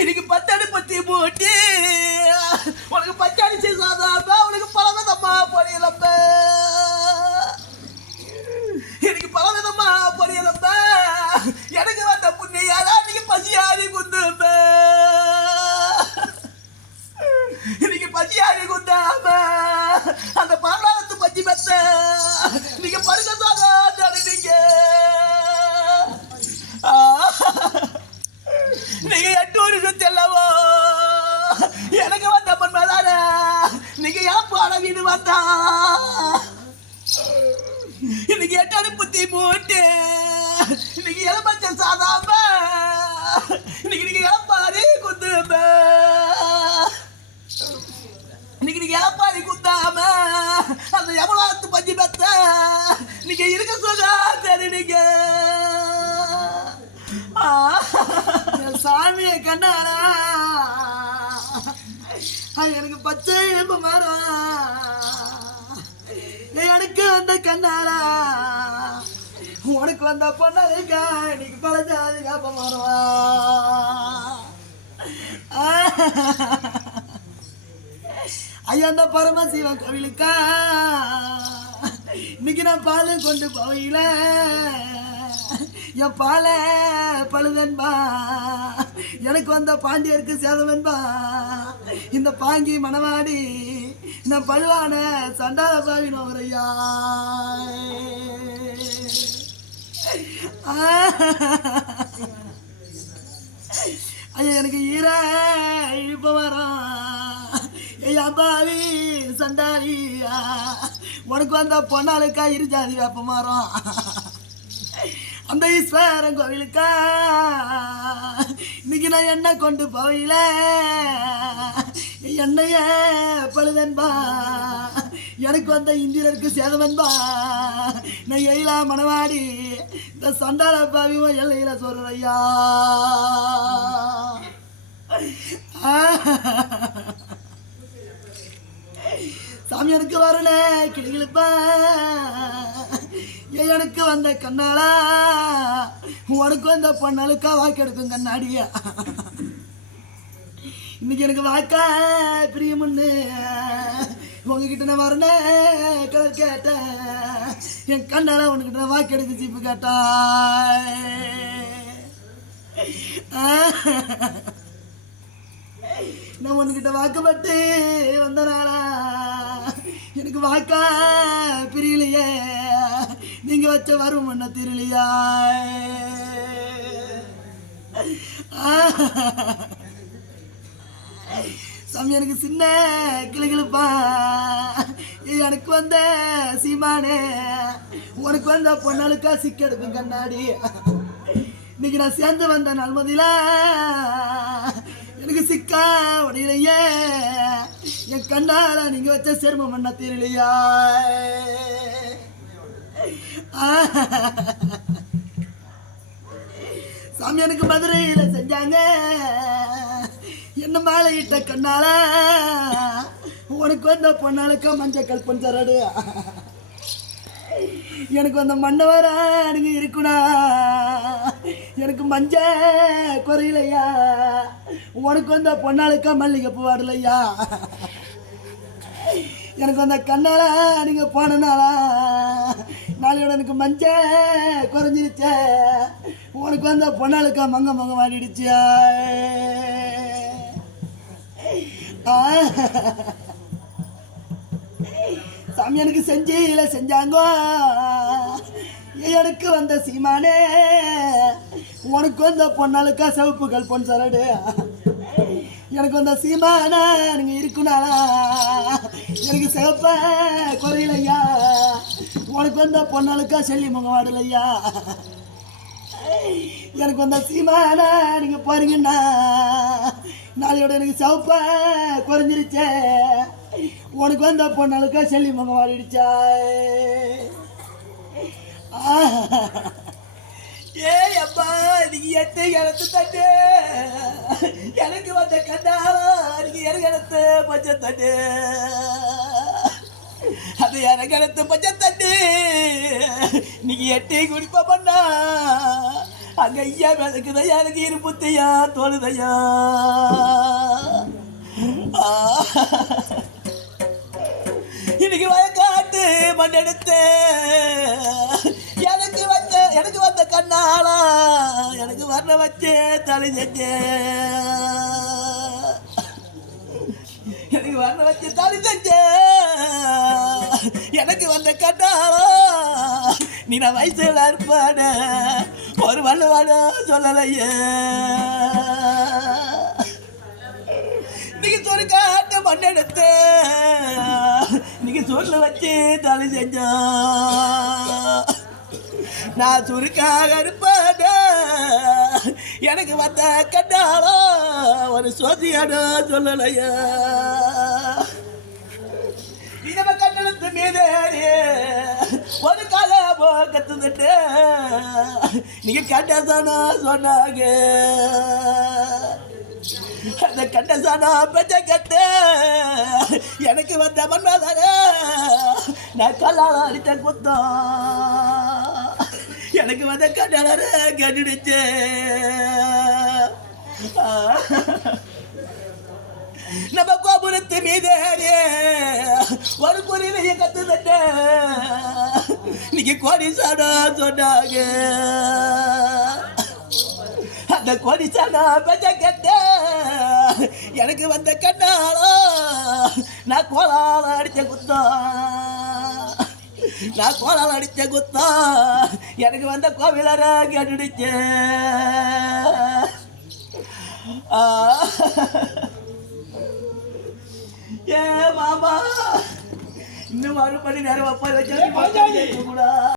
எனக்கு பத்தாடி பத்தி போட்டு. உனக்கு பச்சாடி செய்யாதாப்பா உனக்கு பலவிதமா பொரியலப்ப எனக்கு பலவிதமா பொரியலப்ப எனக்கு வந்த புண்ணு யாரா நீங்க பசியாடி குந்துப்ப இன்னைக்கு பசியாடி குந்தாம அந்த பாலாவத்து பச்சி பத்த எனக்கு வந்த பண்பதான நீங்க ஏன் பாட வீடு வந்தா இன்னைக்கு எட்டு புத்தி போட்டு இன்னைக்கு எலும்பச்ச சாதாம. இன்னைக்கு நீங்க இளப்பாரி குத்தும இன்னைக்கு நீங்க இளப்பாரி குத்தாம அந்த எவ்வளவு பஞ்சு பெத்த. நீங்க இருக்க சுகா தெரியுங்க. சாமியை கண்ணாரா அது எனக்கு பச்சை இழப்பு மாறும் எனக்கு வந்த கண்ணாரா உனக்கு வந்த பொண்ணாருக்கா இன்னைக்கு பல ஜாதி காப்ப ஐயா அந்த பரமசிவன் கோவிலுக்கா. இன்னைக்கு நான் பால் கொண்டு போவையில. என் பால பழுதன்பா. எனக்கு வந்த பாண்டியருக்கு சேதவன்பா இந்த பாங்கி மணவாடி இந்த பழுவான சண்டால பாவினோர் ஐயா. ஐயா எனக்கு ஈர இழுப்ப வரோம். ஐயா பாவி சண்டாரியா உனக்கு வந்த பொண்ணாளுக்கா இருஜாதி வேப்ப மாறோம் அந்த ஈஸ்வரன் கோவிலுக்கா இன்னைக்கு நான் என்ன கொண்டு போயில? என்னைய பழுதன்பா? எனக்கு வந்த இந்திரருக்கு சேதமன்பா? நான் எயிலா மணவாடி இந்த சண்டால பாவியும் எல்லையில சொல்ற ஐயா வரல கிளிகளுப்பா. எனக்கு வந்த கண்ணாளா உனக்கு வந்த பொண்ணாளுக்கா வாக்கெடுக்கும் கண்ணாடியா? இன்னைக்கு எனக்கு வாக்கா பிரியமுன்னு. உங்ககிட்ட நான் வரனே கலர் கேட்டேன் என் கண்ணால உனக்கிட்ட நான் வாக்கெடுக்கு சீப்பு கேட்டா. நான் உன்கிட்ட வாக்கப்பட்டு வந்தனாரா எனக்கு வாக்கா பிரியலையே. நீங்க வச்ச வரும் என்ன திருளியா? சாமி எனக்கு சின்ன கிளுகிளுப்பா. எனக்கு வந்த சீமானே உனக்கு வந்த பொண்ணாளுக்கா சிக்கெடுக்கும் கண்ணாடி. இன்னைக்கு நான் சேர்ந்து வந்த நல்மதியில எனக்கு சிக்கா உடையிலையே. என் கண்ணால நீங்க வச்ச செருமம் என்ன தெரியலையா சாமி எனக்கு மதுரையில செஞ்சாங்க. என்ன மாலையிட்ட கண்ணால? உனக்கு வந்த பொண்ணாளுக்கா மஞ்சள் கல்பன் தரடு எனக்கு அந்த மன்னவரா நீங்க இருக்குனா எனக்கு மஞ்ச குறையிலையா? உனக்கு வந்த பொன்னாளுக்கா மல்லிகைப்பூ வாடலையா? எனக்கு அந்த கண்ணால நீங்க போனனாலா நாளையோட எனக்கு மஞ்ச குறைஞ்சிருச்ச. உனக்கு வந்த பொண்ணாளுக்கா மங்க மங்க வாடிடுச்சியா ஆ. சாமி எனக்கு செஞ்சில செஞ்சாங்க. எனக்கு வந்த சீமானே. உனக்கு வந்த பொண்ணாளுக்கா சிவப்புகள் பொன் சரடு. எனக்கு வந்த சீமானா நீங்க இருக்குனாலா எனக்கு சிவப்ப குறையிலையா? உனக்கு வந்த பொண்ணாளுக்கா செல்லி முகம் வாடலையா எனக்கு வந்த சீமானா நீங்க போறீங்கன்னா நாளையோட எனக்கு சவுப்பா குறைஞ்சிருச்சே. உனக்கு வந்த பொண்ணாளுக்கா செல்லி முகம் ஏய் அப்பா நீங்க எட்டு எனக்கு தட்டு. எனக்கு வந்த கண்ணாலா நீங்க எனக்கு எடுத்து பச்சை தட்டு. அது எனக்கு எடுத்து பச்சை தண்ணி. நீங்க எட்டி குடிப்ப பண்ணா அங்க ஐயா மிதக்குதையா எனக்கு இருப்புத்தையா தோழுதையா இன்னைக்கு வயக்காட்டு மண் எடுத்து. எனக்கு வந்த எனக்கு வந்த கண்ணாளா எனக்கு வர்ற வச்சு தலை செஞ்சு. எனக்கு வர்ற வச்சு தலை செஞ்ச. எனக்கு வந்த கண்ணாளா நீ நான் வயசுல இருப்பான ஒரு வள்ளுவாட சொல்லலையே. நீங்க சொல்லி காட்டு மண்ணெடுத்த நீங்க சொல்ல வச்சு தலை செஞ்சா. நான் சுருக்காக இருப்பான எனக்கு வந்த கண்டாலோ ஒரு சோதியான சொல்லலையா. இதை கண்ணெழுத்து மீது ஒரு கால கத்துக்கிட்டு நீங்க கண்டசானா சொன்னாங்க. அந்த கண்டசானா பெற்ற கட்டு. எனக்கு வந்த மன்மதான நான் கல்லால அடித்த குத்தம். எனக்கு வந்த கண்டலர கண்டுடுச்சு. நம்ம கோபுரத்து மீதே ஒரு குறிவைய கத்து தட்ட. கோடி சாடா சொன்னாங்க. அந்த கோடி சாடா பெற்ற கட்ட. எனக்கு வந்த கண்ணாலோ நான் கோலால அடிச்ச குத்தம் நான் கோலால் அடிச்ச குத்தம் எனக்கு வந்த கோவிலர கேட்டுடுச்சு. ஆ. ஏ மாமா. இன்னும் மறுபடி நேரம் அப்பா வச்சு